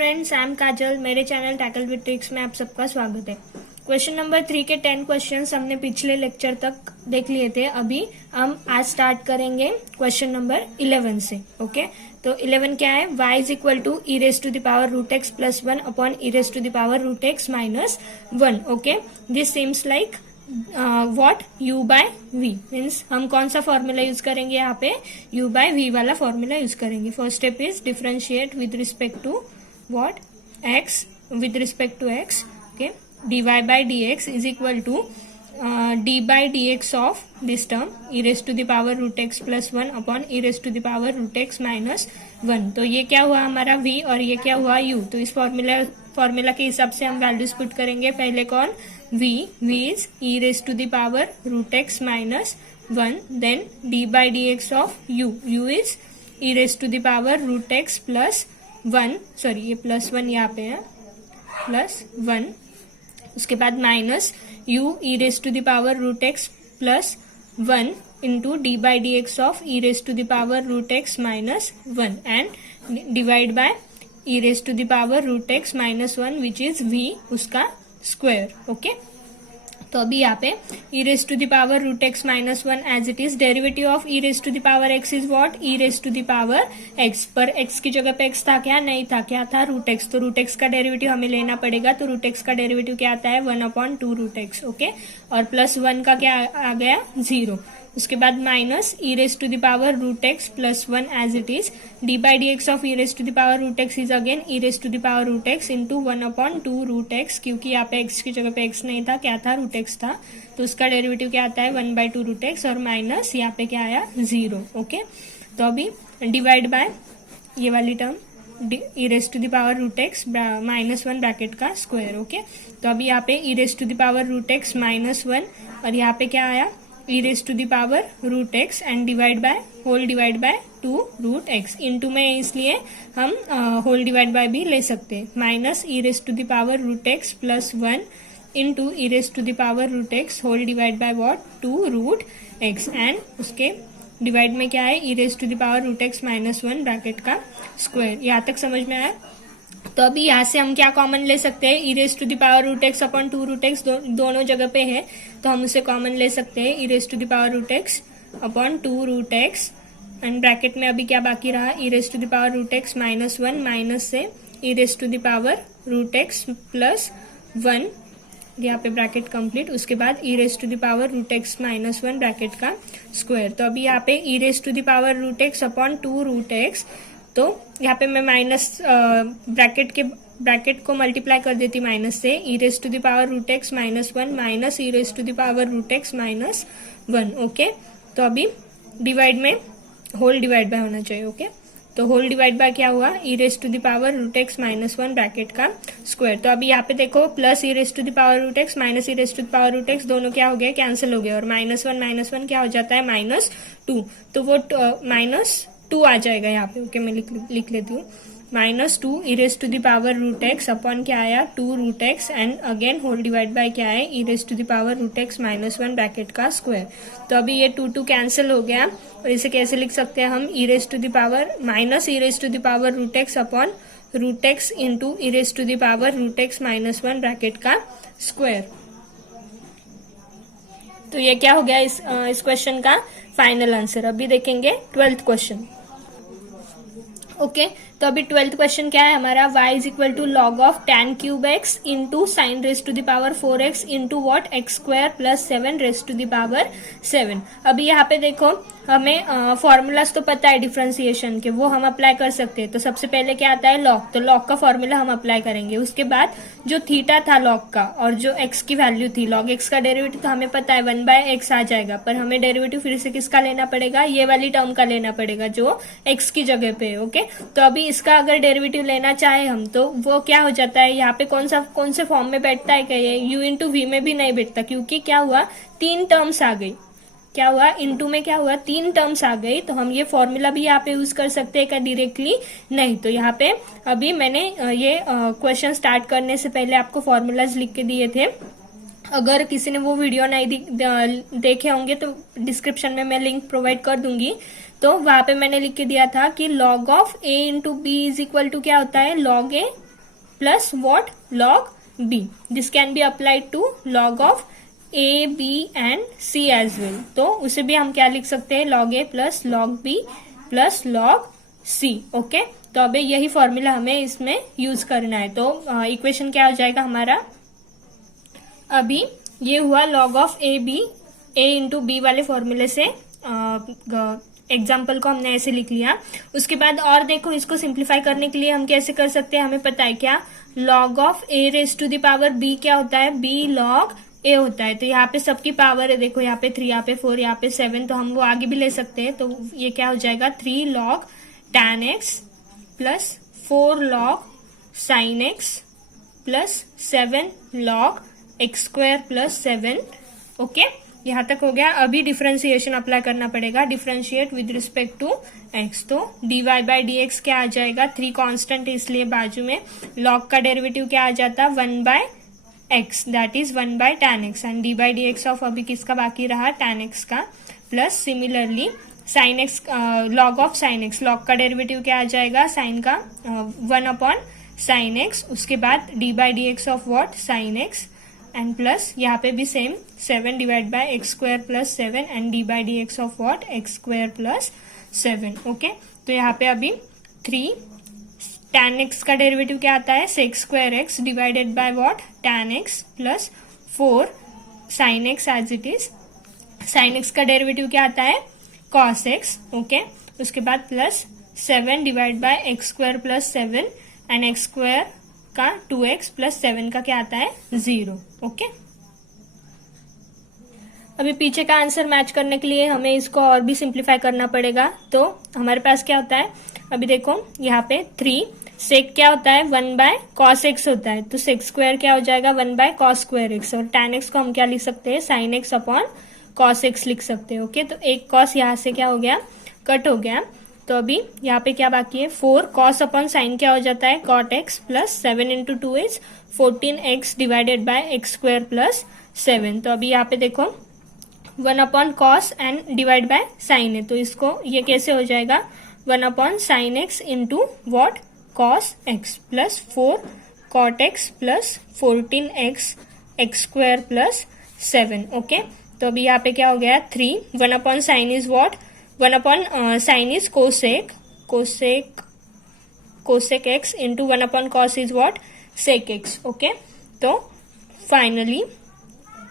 Friends, I am काजल। मेरे channel tackle with tricks में आप सबका स्वागत है। क्वेश्चन नंबर 3 के 10 क्वेश्चंस हमने पिछले लेक्चर तक देख लिए थे। अभी हम आज स्टार्ट करेंगे क्वेश्चन नंबर 11 से। ओके, तो 11 क्या है? y is equal to e raise to the power root x plus 1 upon e raise to the power root x minus 1। Okay, this seems like what u by v means हम कौन सा formula use करेंगे यहाँ पे? u by v वाला formula use करेंगे। First step is differentiate with respect to what? x with respect to x. Okay, dy by dx is equal to d by dx of this term e raised to the power root x plus 1 upon e raised to the power root x minus 1। तो ये क्या हुआ हमारा v और ये क्या हुआ u। तो इस फॉर्मूला के हिसाब से हम वैल्यूज पुट करेंगे। पहले कौन? v is e raised to the power root x minus 1, then d by dx of u is e raised to the power root x plus 1, sorry ये प्लस 1 यहाँ पे है, प्लस 1। उसके बाद minus u e raise to the power root x plus 1 into d by d x of e raise to the power root x minus 1 and divide by e raise to the power root x minus 1 which is v उसका square. Okay, तो अभी यहाँ पे e raise to the power root x minus 1 as it is. Derivative of e raise to the power x is what? e raise to the power x। पर x की जगह पे x था क्या? नहीं था। क्या था? Root x. तो रूट एक्स का डेरिवेटिव हमें लेना पड़ेगा। तो रूट एक्स का डेरिवेटिव क्या आता है? 1/2 रूट एक्स। ओके, और प्लस 1 का क्या आ गया? 0। उसके बाद minus e raise to the power root x plus 1 as it is. D by d x of e raise to the power root x is again e raise to the power root x into 1/2 root x, क्योंकि यहाँ पे x की जगह पे x नहीं था। क्या था? रूट एक्स था। तो उसका डेरिवेटिव क्या आता है? 1/2 रूट एक्स और माइनस यहाँ पे क्या आया? 0। ओके, तो अभी डिवाइड बाय ये वाली term e raise to the power root x minus 1 bracket का स्क्वायर। ओके, तो अभी यहाँ पे e raise to the power root x minus 1 और यहाँ पे क्या आया? E raise to the power root x and divide by whole divide by 2 root x. Into में इसलिए हम होल डिवाइड बाय भी ले सकते हैं। Minus e raise to the power root x plus 1 into e raise to the power root x whole divide by what? 2 root x and उसके divide में क्या है? E raise to the power root x minus 1 bracket का square. यहाँ तक समझ में आया? तो अभी यहाँ से हम क्या कॉमन ले सकते हैं? E raise to the power root x upon 2 root x दोनों जगह पे है, तो हम उसे कॉमन ले सकते हैं। E raise to the power root x upon 2 root x and bracket में अभी क्या बाकी रहा? E raise to the power root x minus 1 minus से e raise to the power root x plus 1, यहाँ पे ब्रैकेट कंप्लीट। उसके बाद e raise to the power root x minus 1 bracket का स्क्वायर। तो अभी यहाँ पे e raise to the power root x upon 2 root x, तो यहाँ पे मैं माइनस ब्रैकेट को मल्टीप्लाई कर देती माइनस से। E raise to the power root x minus 1 minus e raise to the power root x minus 1। Okay, तो अभी डिवाइड में होल डिवाइड बाय होना चाहिए। ओके, तो होल डिवाइड बाय क्या हुआ? E raise to the power root x minus 1 bracket का square. तो अभी यहाँ पे देखो plus e raise to the power root x minus e raise to the power root x दोनों क्या हो गए? कैंसिल हो गए और माइनस 1 क्या हो जाता है? -2। तो वो -2 आ जाएगा यहाँ पे। ओके, मैं लिख लेती हूँ। -2 e raise to the power root x upon क्या आया? 2 root x and again whole divide by क्या है? E raise to the power root x minus 1 bracket का स्क्वायर। तो अभी ये 2 कैंसिल हो गया और इसे कैसे लिख सकते हैं हम? E raise to the power minus e raise to the power root x upon root x into e raise to the power root x minus 1 bracket का स्क्वायर। तो ये क्या हो गया इस क्वेश्चन का फाइनल आंसर। अभी देखेंगे 12th क्वेश्चन। ओके, तो अभी 12th क्वेश्चन क्या है हमारा? y is equal to log of tan cube x into sine raise to the power 4x into what? X square plus 7 raise to the power 7। अभी यहाँ पे देखो हमें फॉर्मूलाज तो पता है डिफरेंशिएशन के, वो हम अप्लाई कर सकते हैं। तो सबसे पहले क्या आता है? लॉग। तो लॉग का फॉर्मूला हम अप्लाई करेंगे। उसके बाद जो थीटा था लॉग का और जो x की वैल्यू थी, लॉग x का डेरिवेटिव तो हमें पता है 1/x आ जाएगा, पर हमें डेरिवेटिव फिर से किसका लेना पड़ेगा? ये वाली टर्म का लेना पड़ेगा जो x की जगह पे है। ओके, तो अभी इसका अगर डेरिवेटिव लेना चाहे हम तो वो क्या हो जाता है? यहाँ पे कौन से फॉर्म में बैठता है? क्या ये u इंटू वी में भी नहीं बैठता, क्योंकि क्या हुआ? 3 टर्म्स आ गई। क्या हुआ? इनटू में क्या हुआ? 3 टर्म्स आ गई। तो हम ये फॉर्मूला भी यहाँ पे यूज कर सकते हैं क्या डायरेक्टली? नहीं। तो यहाँ पे अभी मैंने ये क्वेश्चन स्टार्ट करने से पहले आपको फॉर्मूलाज लिख के दिए थे। अगर किसी ने वो वीडियो नहीं देखे होंगे तो डिस्क्रिप्शन में मैं लिंक प्रोवाइड कर दूंगी। तो वहां पे मैंने लिख के दिया था कि log of a into B is equal to क्या होता है? Log A plus what, log b. This can be applied to log of a, b and c as well. तो उसे भी हम क्या लिख सकते हैं, log a plus log b plus log c. Okay, तो अब यही फॉर्मूला हमें इसमें यूज करना है. तो इक्वेशन क्या हो जाएगा हमारा, अभी ये हुआ log of A B, A into B वाले फॉर्मूले से एग्जाम्पल को हमने ऐसे लिख लिया. उसके बाद और देखो, इसको सिंप्लीफाई करने के लिए हम कैसे कर सकते हैं, हमें पता है क्या, log of A raise to the power B क्या होता है, बी log ए होता है. तो यहाँ पे सबकी पावर है, देखो यहाँ पे 3, यहाँ पे 4, यहाँ पे 7, तो हम वो आगे भी ले सकते हैं. तो ये क्या हो जाएगा, 3 log tan x plus 4 log sin x plus 7 log x square plus 7. Okay, यहाँ तक हो गया. अभी डिफरेंशिएशन अप्लाई करना पड़ेगा, differentiate with respect to x. तो dy बाई डी एक्स क्या आ जाएगा, 3 कांस्टेंट इसलिए बाजू में log का डेरिवेटिव क्या आ जाता, 1 by x, that is 1 by tan x. And d by d x of अभी किसका बाकी रहा, tan x का, plus similarly sin x, log of sin x, log का डेरिवेटिव क्या आ जाएगा, sin का 1 अपॉन sin x. उसके बाद D by d x of what, sin x, and plus यहाँ पे भी same 7 divide by x square plus 7 and d by d x of what, x square plus 7. Okay, तो यहाँ पे अभी 3 tan x का डेरिवेटिव क्या आता है, sec square x divided by what, tan x plus 4 sin x as it is. sin x का derivative क्या आता है, cos x. ओके, उसके बाद plus 7 divide by x square plus 7 and x square का 2x प्लस 7 का क्या आता है, 0. ओके, अभी पीछे का आंसर मैच करने के लिए हमें इसको और भी सिंप्लीफाई करना पड़ेगा. तो हमारे पास क्या होता है, अभी देखो यहाँ पे 3 सेक क्या होता है, 1 बाय कॉस एक्स होता है. तो सेक स्क्वायर क्या हो जाएगा, 1 बाय कॉस स्क्वायर एक्स. और tan x को हम क्या लिख सकते हैं, sign x upon cos x लिख सकते हैं. ओके, तो एक कॉस यहाँ से क्या हो गया, कट हो गया. तो अभी यहाँ पे क्या बाकी है, 4 कॉस अपॉन साइन क्या हो जाता है, cot x plus 7 into 2 is 14x divided by x square plus 7. तो अभी यहाँ पे देखो 1 upon cos and divide by sine है, तो इसको ये कैसे हो जाएगा, 1 upon sine x into what, cos x plus 4 cot x plus 14x x square plus 7. Okay, तो अभी यहाँ पे क्या हो गया, 3 1 upon sine is what, 1 upon sine is cosec, cosec x into 1 upon cos is what, sec x. Okay, तो finally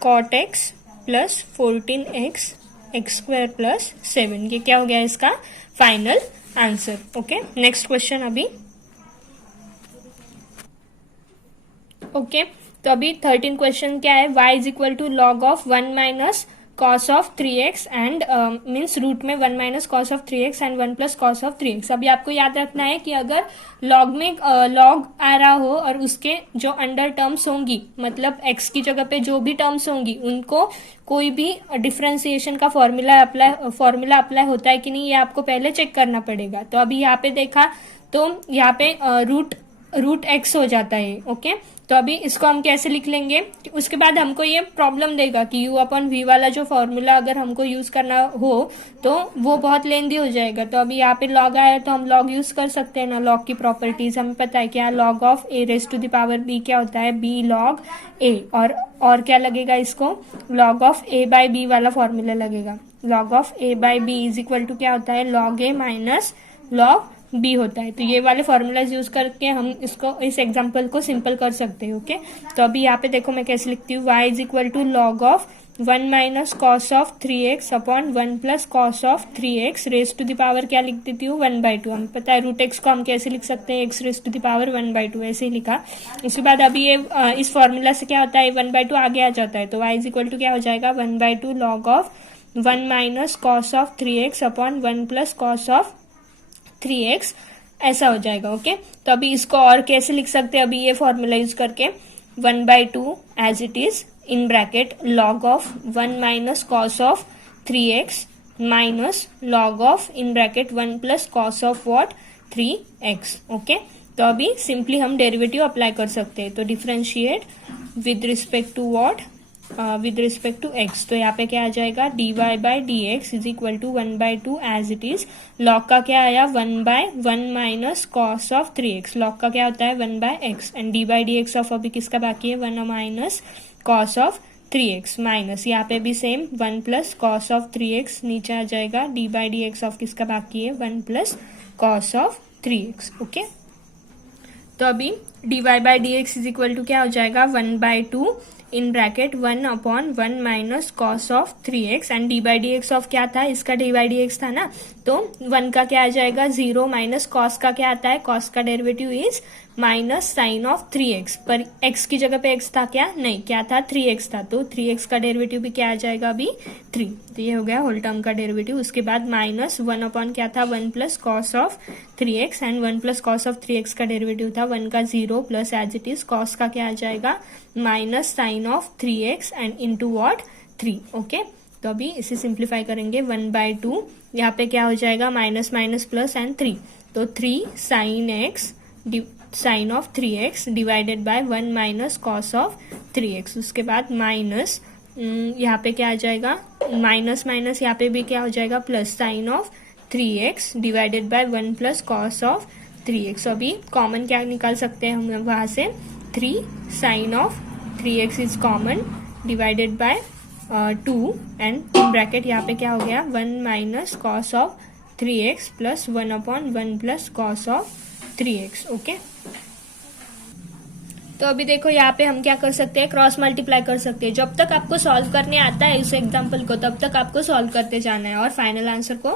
cot x plus 14x x square plus 7, ये क्या हो गया इसका final answer. Okay, next question अभी. Okay, तो अभी 13 question क्या है, y is equal to log of 1 minus cos of 3x and means root में 1 minus cos of 3x and 1 plus cos of 3x. अभी आपको याद रखना है कि अगर लॉग में लॉग आ रहा हो और उसके जो अंडर टर्म्स होंगी, मतलब x की जगह पे जो भी टर्म्स होंगी, उनको कोई भी डिफरेंशिएशन का फॉर्मूला अप्लाई होता है कि नहीं, ये आपको पहले चेक करना पड़ेगा. तो अभी यहाँ पे देखा तो यहाँ पे रूट x हो जाता है. ओके, तो अभी इसको हम कैसे लिख लेंगे, उसके बाद हमको ये प्रॉब्लम देगा कि u अपॉन v वाला जो फॉर्मूला अगर हमको यूज करना हो तो वो बहुत लेंदी हो जाएगा. तो अभी यहाँ पे लॉग आया तो हम लॉग यूज कर सकते हैं ना, लॉग की प्रॉपर्टीज हमें पता है क्या, log of a raise to the power b क्या होता है, b log a. और क्या लगेगा इसको, log of a by b वाला फॉर्मूला लगेगा. Log of a by b is equal to क्या होता है, log a minus log b होता है. तो ये वाले फॉर्मूलाज यूज करके हम इसको, इस एग्जांपल को सिंपल कर सकते हैं. ओके, तो अभी यहाँ पे देखो मैं कैसे लिखती हूँ, y is equal to log of 1 minus cos of 3x upon 1 plus cos of 3x raise to the power क्या लिख देती हूँ, 1/2. हमें पता है रूट x को हम कैसे लिख सकते हैं, x raise to the power 1/2, ऐसे ही लिखा. उसके बाद अभी ये इस फॉर्मूला से क्या होता है, 1/2 आगे आ जाता है. तो y इज इक्वल टू क्या हो जाएगा, 1/2 log of 1 minus cos of 3x upon 1 plus cos of 3x, ऐसा हो जाएगा. ओके, तो अभी इसको और कैसे लिख सकते हैं, अभी ये फॉर्मूला यूज करके 1/2 as it is in bracket log of 1 minus cos of 3x minus log of in bracket 1 plus cos of what, 3x. Okay, तो अभी सिंपली हम डेरिवेटिव अप्लाई कर सकते हैं. तो differentiate with respect to what, with respect to x. तो यहाँ पे क्या आ जाएगा, dy by d x is equal to 1/2 as it is. Log का क्या आया, 1/1 minus cos of 3x। Log का क्या होता है, 1/x। And d by d x of अभी किसका बाकी है, 1 minus cos of 3x minus यहाँ पे भी same 1 plus cos of 3x नीचे आ जाएगा। D by d x of किसका बाकी है, 1 plus cos of 3x। Okay, तो अभी dy by d x is equal to क्या हो जाएगा, 1/2 in bracket 1/1 minus cos of 3x। And d by d x of क्या था, इसका डी बाई डी एक्स था ना, तो 1 का क्या आ जाएगा 0 माइनस कॉस का क्या आता है, कॉस का derivative is minus sine of 3x। पर x की जगह पे x था क्या, नहीं, क्या था 3x था, तो 3x का डेरिवेटिव भी क्या आ जाएगा अभी 3। तो ये हो गया होल टर्म का डेरिवेटिव। उसके बाद माइनस 1 अपॉन क्या था, 1 plus cos of 3x। And 1 plus cos of 3x का डेरिवेटिव था 1 का 0 plus as it is cos का क्या आ जाएगा minus sine of 3x and into what 3। Okay, तो अभी इसे सिंप्लीफाई करेंगे 1/2, यहाँ पे क्या हो जाएगा माइनस माइनस प्लस एंड 3, तो 3 sine x sine of 3x divided by 1 minus cos of 3x। उसके बाद माइनस यहाँ पे क्या आ जाएगा, माइनस माइनस यहाँ पे भी क्या हो जाएगा plus sign of 3x divided by 1 plus cos of 3x। अभी कॉमन क्या निकाल सकते हैं हम वहां से, 3 sine of 3x is common divided by 2 and bracket यहाँ पे क्या हो गया 1 minus cos of 3x plus 1 upon 1 plus cos of 3x। Okay, तो अभी देखो यहाँ पे हम क्या कर सकते हैं, क्रॉस मल्टीप्लाई कर सकते हैं। जब तक आपको सॉल्व करने आता है इस एग्जांपल को, तब तक आपको सॉल्व करते जाना है और फाइनल आंसर को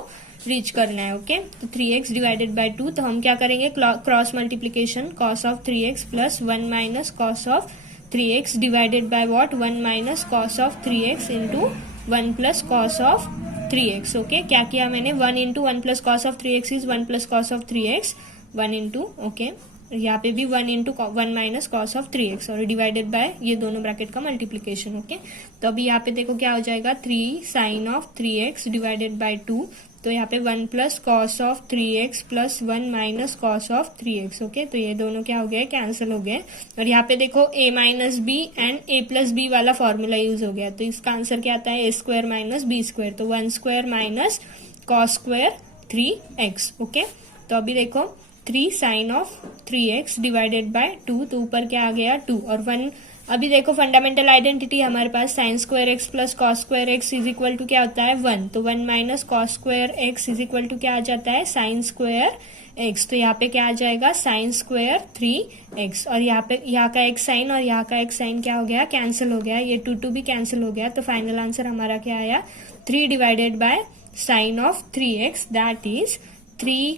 रीच करना है। ओके, तो 3x डिवाइडेड बाय 2, तो हम क्या करेंगे cross multiplication, cos of 3x plus 1 minus cos of 3x divided by what 1 minus cos of 3x into 1 plus cos of 3x। Okay, क्या किया मैंने, 1 into 1 plus cos of 3x is 1 plus cos of 3x, 1 into, okay, यहाँ पे भी 1 into 1 minus cos of 3x और divided by ये दोनों bracket का मल्टीप्लीकेशन। ओके, तो अभी यहाँ पे देखो क्या हो जाएगा 3 sine of 3x divided by 2, तो यहाँ पे 1 plus cos of 3x plus 1 minus cos of 3x। Okay, तो ये दोनों क्या हो गए, कैंसिल हो गए। और यहाँ पे देखो a minus b and a plus b वाला फॉर्मूला यूज हो गया, तो इसका आंसर क्या आता है, a square minus b square, तो 1 square minus cos square 3x। Okay, तो अभी देखो 3 sine of 3x divided by 2, तो ऊपर क्या आ गया 2 और 1। अभी देखो फंडामेंटल आइडेंटिटी हमारे पास sine square x plus cos square x is equal to क्या होता है 1, तो 1 minus cos square x is equal to क्या आ जाता है साइन स्क्वायर एक्स। तो यहाँ पे क्या आ जाएगा साइन स्क्वायर 3x और यहाँ का एक साइन और यहाँ का एक साइन क्या हो गया, कैंसिल हो गया, ये 2 भी कैंसिल हो गया। तो फाइनल आंसर हमारा क्या आया 3 divided by sine of 3x, that is 3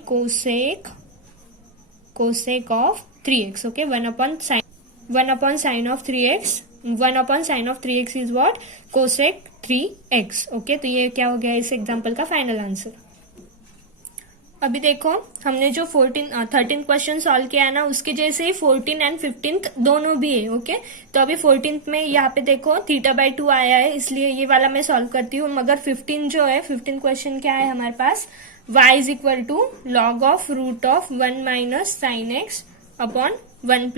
cosec of 3x। Okay, 1 upon sign of 3x, 1 upon sign of 3x is what cosec 3x। Okay, तो ये क्या हो गया इस एग्जांपल का फाइनल आंसर। अभी देखो हमने जो 13 क्वेश्चन सॉल्व किया है ना, उसके जैसे ही 14 एंड 15 दोनों भी है। ओके, तो अभी 14 में यहाँ पे देखो θ/2 आया है, इसलिए ये वाला मैं सॉल्व करती हूँ। मगर 15 जो है 15 क्वेश्चन क्या है हमारे पास, y is equal to log of root of 1 minus sine x upon 1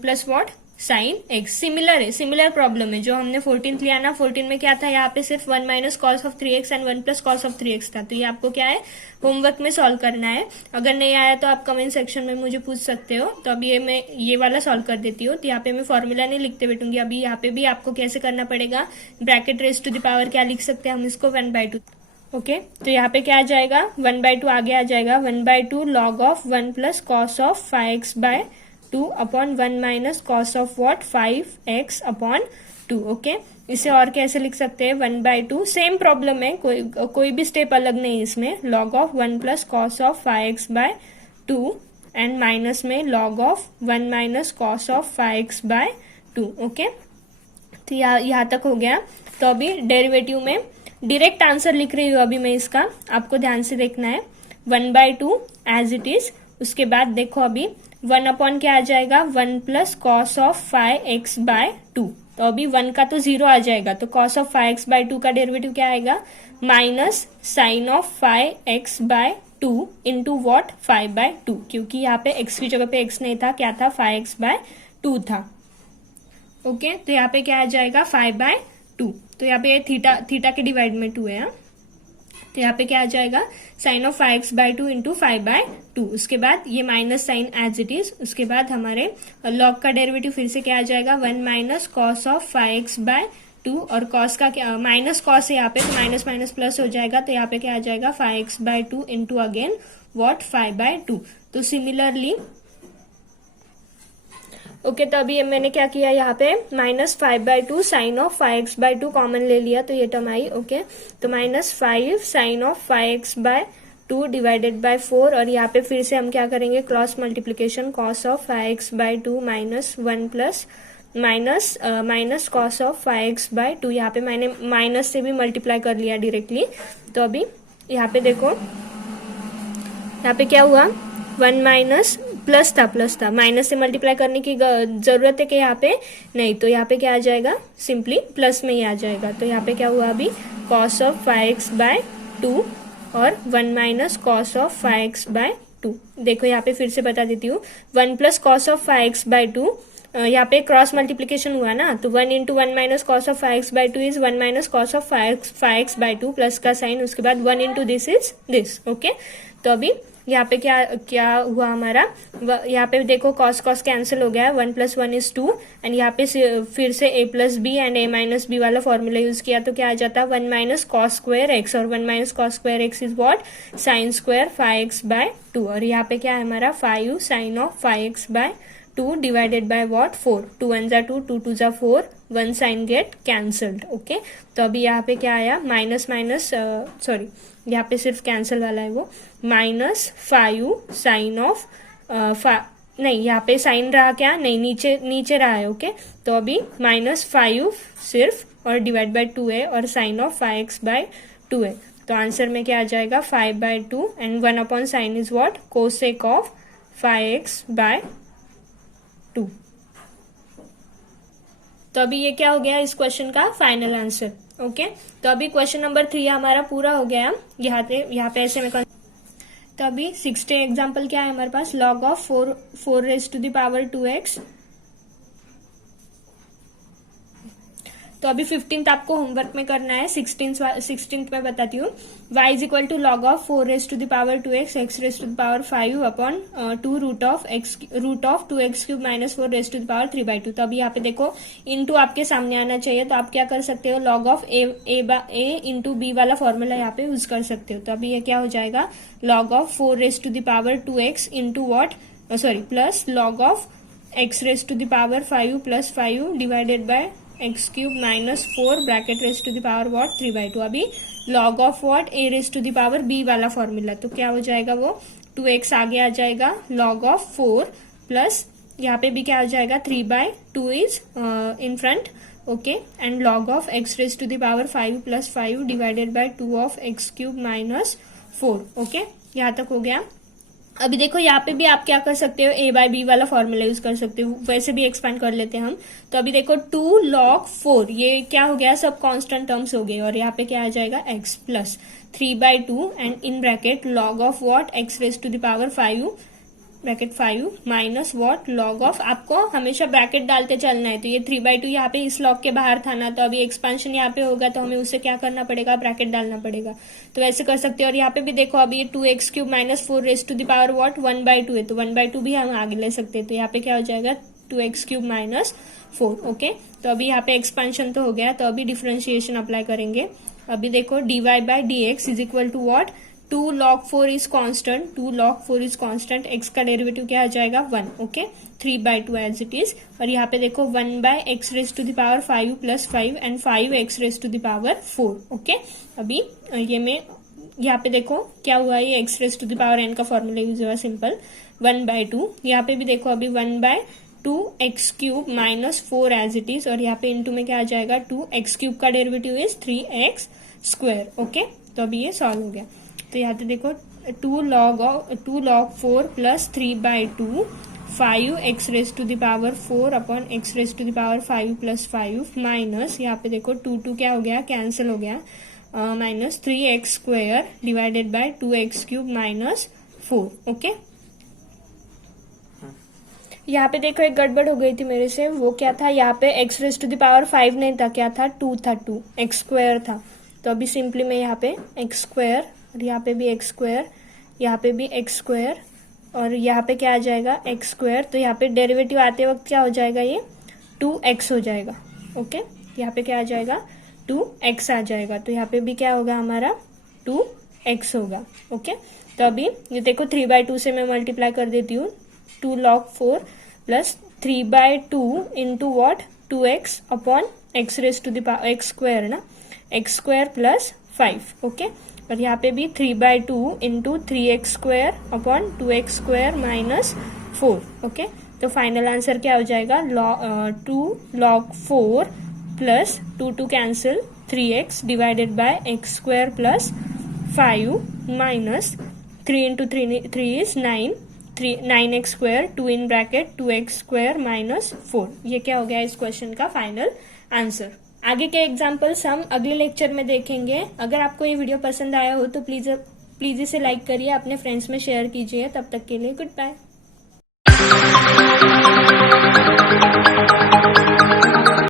plus what sine x. Similar है, सिमिलर प्रॉब्लम है जो हमने 14 लिया ना। 14 में क्या था, यहाँ पे सिर्फ 1 minus cos of 3x and 1 plus cos of 3x था। तो ये आपको क्या है होमवर्क में सॉल्व करना है। अगर नहीं आया तो आप कमेंट सेक्शन में मुझे पूछ सकते हो। तो अभी मैं ये वाला सॉल्व कर देती हूँ। तो यहाँ पे मैं फॉर्मूला नहीं लिखते बैठूंगी। अभी यहाँ पे भी आपको कैसे करना पड़ेगा, bracket raise to the power क्या लिख सकते हैं हम इसको 1/2। ओके, तो यहाँ पे क्या आ जाएगा 1/2 आगे आ जाएगा 1/2 log of 1 plus cos of 5x/2 upon 1 minus cos of what 5x upon 2। Okay, इसे और कैसे लिख सकते हैं 1/2, सेम प्रॉब्लम है, कोई भी स्टेप अलग नहीं इसमें। Log of 1 plus cos of 5x/2 and minus में log of 1 minus cos of 5x/2। Okay, तो यहाँ तक हो गया। तो अभी डेरिवेटिव में डायरेक्ट आंसर लिख रही हूँ अभी मैं इसका, आपको ध्यान से देखना है। 1/2 एज इट इज। उसके बाद देखो अभी 1 अपॉन क्या आ जाएगा 1 प्लस कॉस ऑफ 5x/2। तो अभी 1 का तो 0 आ जाएगा, तो कॉस ऑफ 5x/2 का डेरिवेटिव क्या आएगा minus sine of 5x/2 into what 5/2, क्योंकि यहाँ पे x की जगह पे x नहीं था, क्या था 5x/2 था। ओके, तो यहाँ पे क्या आ जाएगा 5/2। तो यहाँ पे थीटा के डिवाइड में 2 है, तो यहाँ पे क्या आ जाएगा साइन ऑफ 5x/2 इंटू 5/2। उसके बाद ये minus sine as it is. उसके बाद हमारे लॉग का डेरिवेटिव फिर से क्या आ जाएगा 1 माइनस कॉस ऑफ 5x/2, और कॉस का क्या माइनस कॉस है यहाँ पे, तो माइनस माइनस प्लस हो जाएगा, तो यहाँ पे क्या आ जाएगा 5x/2 इंटू अगेन वॉट 5/2। तो सिमिलरली ओके, तो अभी मैंने क्या किया यहाँ पे -5/2 साइन ऑफ 5x/2 कॉमन ले लिया, तो ये टर्म आई। ओके, तो -5 sine of 5x/2 divided bye 4, और यहाँ पे फिर से हम क्या करेंगे cross multiplication, cos of 5x/2 -1 plus minus cos of 5x/2। यहाँ पे मैंने माइनस से भी मल्टीप्लाई कर लिया डायरेक्टली। तो अभी यहाँ पे देखो, यहाँ पे क्या हुआ 1 माइनस प्लस था, माइनस से मल्टीप्लाई करने की जरूरत है कि यहाँ पे नहीं, तो यहाँ पे क्या आ जाएगा सिंपली प्लस में ही आ जाएगा। तो यहाँ पे क्या हुआ अभी कॉस ऑफ 5x/2 और 1 माइनस कॉस ऑफ 5x/2। देखो यहाँ पे फिर से बता देती हूँ, 1 प्लस कॉस ऑफ 5x/2, यहाँ पे क्रॉस मल्टीप्लीकेशन हुआ ना, तो 1 into 1 minus cos of 5x/2 is 1 minus cos of 5x/2 plus का साइन, उसके बाद 1 into this is this. Okay, तो अभी यहाँ पे क्या हुआ हमारा, यहाँ पे देखो कॉस कैंसिल हो गया है, 1 + 1 = 2, एंड यहाँ पे फिर से a + b and a - b वाला फॉर्मूला यूज किया, तो क्या आ जाता है 1 माइनस कॉस स्क्वायर एक्स, और 1 minus cos square x is what sine square 5x/2, और यहाँ पे क्या है हमारा 5 sine of 5x/2 divided by what 4, 2 1 = 2, 2 2 = 4, 1 sign get cancelled. Okay, तो अभी यहाँ पे क्या आया यहाँ पे सिर्फ कैंसिल वाला है वो, -5 साइन ऑफ नहीं, यहाँ पे साइन रहा क्या, नहीं नीचे रहा है। ओके, तो अभी -5 सिर्फ और डिवाइड बाय 2 है, और साइन ऑफ 5x/2 है, तो आंसर में क्या आ जाएगा 5/2, and 1 sine is what cosec of 5x/2। तो अभी ये क्या हो गया इस क्वेश्चन का फाइनल आंसर। ओके, तो अभी क्वेश्चन नंबर 3 हमारा पूरा हो गया। यहाँ पे ऐसे में तो अभी 60 एग्जाम्पल क्या है हमारे पास, log of 4 raised to the power 2x। तो अभी 15th आपको होमवर्क में करना है, 16th में बताती हूँ। y = log of 4 raised to the power 2x, x raised to the power 5 upon 2 root of 2x³ - 4 raised to the power 3/2। तो अभी यहाँ पे देखो इनटू आपके सामने आना चाहिए, तो आप क्या कर सकते हो log of a into b वाला फॉर्मूला यहाँ पे यूज कर सकते हो। तो अभी ये क्या हो जाएगा log of 4 raised to the power 2x into what plus log of x raised to the power 5 + 5 divided by x³ - 4 bracket raised to the power what 3/2। अभी log of what a raised to the power b वाला formula, तो क्या हो जाएगा वो 2x आगे आ जाएगा, log of 4 plus यहाँ पे भी क्या आ जाएगा 3/2 is in front. Okay, and log of x raised to the power 5 + 5 divided by 2 of x³ - 4। Okay, यहाँ तक हो गया। अभी देखो यहाँ पे भी आप क्या कर सकते हो, a/b वाला फॉर्मूला यूज कर सकते हो, वैसे भी एक्सपेंड कर लेते हैं हम। तो अभी देखो 2 log 4, ये क्या हो गया सब कांस्टेंट टर्म्स हो गए, और यहाँ पे क्या आ जाएगा x plus 3/2 and in bracket log of what x raise to the power 5 bracket 5 minus what log of, आपको हमेशा ब्रैकेट डालते चलना है। तो ये 3/2 यहाँ पे इस log के बाहर था ना, तो अभी एक्सपेंशन यहाँ पे होगा, तो हमें उससे क्या करना पड़ेगा ब्रैकेट डालना पड़ेगा, तो वैसे कर सकते हैं। और यहाँ पे भी देखो अभी ये 2x³ - 4 raise to the power what 1/2 है, तो 1/2 भी हम आगे ले सकते हैं। तो यहाँ पे क्या हो जाएगा 2x³ - 4। ओके, तो अभी यहाँ पे एक्सपेंशन तो हो गया, तो अभी डिफरेंशिएशन अप्लाई करेंगे। अभी देखो dy/dx is equal to what 2 log 4 is constant, 2 log 4 is constant, x का डेरिवेटिव क्या आ जाएगा 1। ओके, 3/2 एज इट इज, और यहाँ पे देखो 1/x raise to the power 5 + 5 and 5x raise to the power 4। Okay, अभी ये में यहाँ पे देखो क्या हुआ, ये x raise to the power n का फॉर्मूला यूज हुआ सिंपल 1/2। यहाँ पे भी देखो अभी 1/2 x³ - 4 एज इट इज, और यहाँ पे इंटू में क्या आ जाएगा 2x³ का डेरिवेटिव इज 3x²। ओके, तो अभी ये सॉल्व हो गया। तो यहाँ पे देखो 2 log 4 plus 3/2 5x raise to the power 4 upon x raise to the power 5 + 5 minus यहाँ पे देखो 2 क्या हो गया कैंसिल हो गया, minus 3x² divided by 2x³ - 4। Okay, यहाँ पे देखो एक गड़बड़ हो गई थी मेरे से, वो क्या था, यहाँ पे x raise to the power 5 नहीं था, क्या था, 2 था, 2 एक्स स्क्वायर था। तो अभी सिंपली मैं यहाँ पे एक्स स्क्वायर, और यहाँ पे भी एक्स स्क्वायर, यहाँ पे भी एक्स स्क्वायर, और यहाँ पे क्या आ जाएगा, एक्स स्क्वायर। तो यहाँ पे डेरिवेटिव आते वक्त क्या हो जाएगा, ये 2x हो जाएगा। ओके, यहाँ पे क्या आ जाएगा, 2x आ जाएगा। तो यहाँ पे भी क्या होगा हमारा, 2x होगा। ओके, तो अभी ये देखो 3/2 से मैं मल्टीप्लाई कर देती हूँ, 2 log 4 plus 3/2 into what, 2x upon x raise to the power x square ना, एक्स स्क्वायर प्लस 5। ओके, और यहाँ पे भी 3/2 into 3x square upon 2x square minus 4। Okay, तो फाइनल आंसर क्या हो जाएगा, 2 log 4 plus 2 cancel 3x divided by x square plus 5 minus 3 into 3 is 9, 9x square, 2 in bracket 2x square minus 4। ये क्या हो गया इस क्वेश्चन का फाइनल आंसर। आगे के एग्जाम्पल्स हम अगले लेक्चर में देखेंगे। अगर आपको ये वीडियो पसंद आया हो तो प्लीज इसे लाइक करिए, अपने फ्रेंड्स में शेयर कीजिए। तब तक के लिए गुड बाय।